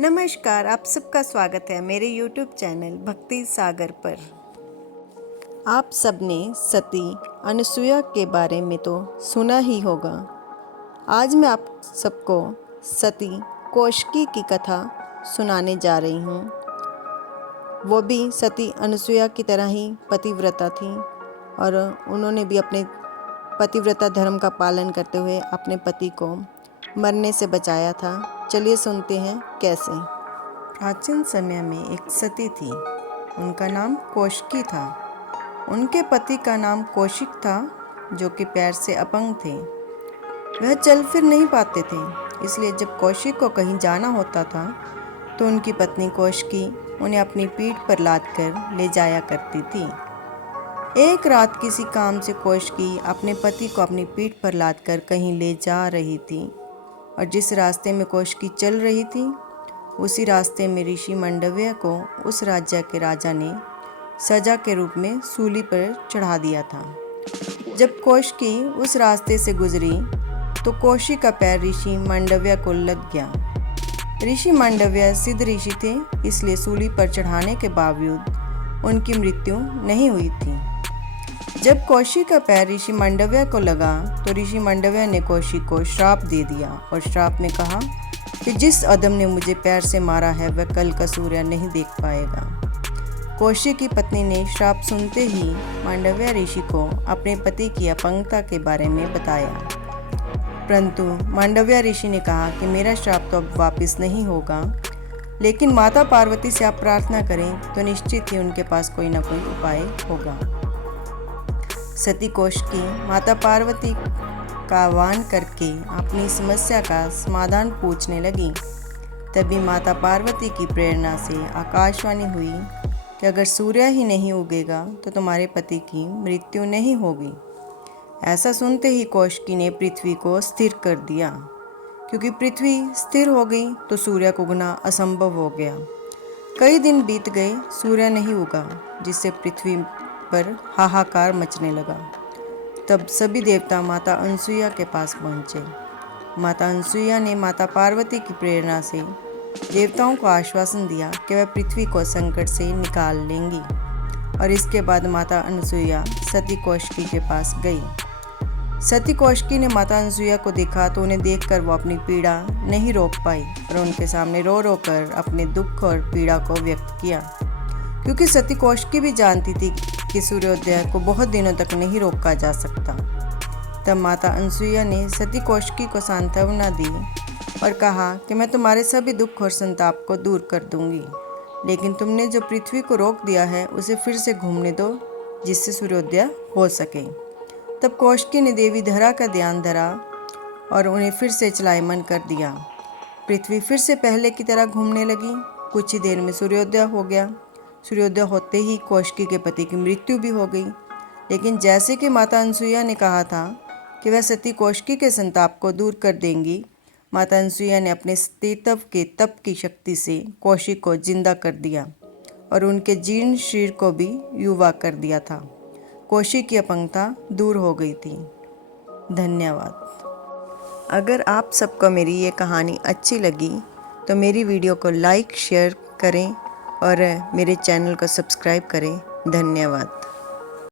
नमस्कार, आप सबका स्वागत है मेरे YouTube चैनल भक्ति सागर पर। आप सबने सती अनुसुईया के बारे में तो सुना ही होगा। आज मैं आप सबको सती कौशिकी की कथा सुनाने जा रही हूँ। वो भी सती अनुसुईया की तरह ही पतिव्रता थी और उन्होंने भी अपने पतिव्रता धर्म का पालन करते हुए अपने पति को मरने से बचाया था। चलिए सुनते हैं कैसे। प्राचीन समय में एक सती थी, उनका नाम कौशिकी था। उनके पति का नाम कौशिक था, जो कि पैर से अपंग थे। वह चल फिर नहीं पाते थे, इसलिए जब कौशिक को कहीं जाना होता था तो उनकी पत्नी कौशिकी उन्हें अपनी पीठ पर लाद कर ले जाया करती थी। एक रात किसी काम से कौशिकी अपने पति को अपनी पीठ पर लाद कर कहीं ले जा रही थी और जिस रास्ते में कौशिकी चल रही थी उसी रास्ते में ऋषि मांडव्य को उस राज्य के राजा ने सजा के रूप में सूली पर चढ़ा दिया था। जब कौशिकी उस रास्ते से गुजरी तो कौशिक का पैर ऋषि मांडव्य को लग गया। ऋषि मांडव्य सिद्ध ऋषि थे, इसलिए सूली पर चढ़ाने के बावजूद उनकी मृत्यु नहीं हुई थी। जब कौशिक का पैर ऋषि मांडव्य को लगा तो ऋषि मांडव्य ने कौशिक को श्राप दे दिया और श्राप में कहा कि जिस अधम ने मुझे पैर से मारा है वह कल का सूर्य नहीं देख पाएगा। कौशिक की पत्नी ने श्राप सुनते ही मांडव्य ऋषि को अपने पति की अपंगता के बारे में बताया, परंतु मांडव्य ऋषि ने कहा कि मेरा श्राप तो अब वापस नहीं होगा, लेकिन माता पार्वती से आप प्रार्थना करें तो निश्चित ही उनके पास कोई ना कोई उपाय होगा। सती कौशिकी माता पार्वती का आह्वान करके अपनी समस्या का समाधान पूछने लगी। तभी माता पार्वती की प्रेरणा से आकाशवाणी हुई कि अगर सूर्य ही नहीं उगेगा तो तुम्हारे पति की मृत्यु नहीं होगी। ऐसा सुनते ही कौशिकी ने पृथ्वी को स्थिर कर दिया, क्योंकि पृथ्वी स्थिर हो गई तो सूर्य को उगना असंभव हो गया। कई दिन बीत गए, सूर्य नहीं उगा, जिससे पृथ्वी पर हाहाकार मचने लगा। तब सभी देवता माता अनुसुईया के पास पहुँचे। माता अनुसुईया ने माता पार्वती की प्रेरणा से देवताओं को आश्वासन दिया कि वह पृथ्वी को संकट से निकाल लेंगी और इसके बाद माता अनुसुईया सती कौशिकी के पास गई। सती कौशिकी ने माता अनुसुईया को देखा तो उन्हें देखकर वो अपनी पीड़ा नहीं रोक पाई और उनके सामने रो रो कर अपने दुख और पीड़ा को व्यक्त किया, क्योंकि सती कौशिकी भी जानती थी कि सूर्योदय को बहुत दिनों तक नहीं रोका जा सकता। तब माता अनुसुईया ने सती कौशिकी को सांत्वना दी और कहा कि मैं तुम्हारे सभी दुख और संताप को दूर कर दूंगी, लेकिन तुमने जो पृथ्वी को रोक दिया है उसे फिर से घूमने दो, जिससे सूर्योदय हो सके। तब कौशिकी ने देवी धरा का ध्यान धरा और उन्हें फिर से चलायमान कर दिया। पृथ्वी फिर से पहले की तरह घूमने लगी। कुछ ही देर में सूर्योदय हो गया। सूर्योदय होते ही कौशिकी के पति की मृत्यु भी हो गई, लेकिन जैसे कि माता अनुसुईया ने कहा था कि वह सती कौशिकी के संताप को दूर कर देंगी, माता अनुसुईया ने अपने स्त्रीत्व के तप की शक्ति से कौशिक को जिंदा कर दिया और उनके जीर्ण शरीर को भी युवा कर दिया था। कौशिक की अपंगता दूर हो गई थी। धन्यवाद। अगर आप सबको मेरी ये कहानी अच्छी लगी तो मेरी वीडियो को लाइक शेयर करें और मेरे चैनल को सब्सक्राइब करें। धन्यवाद।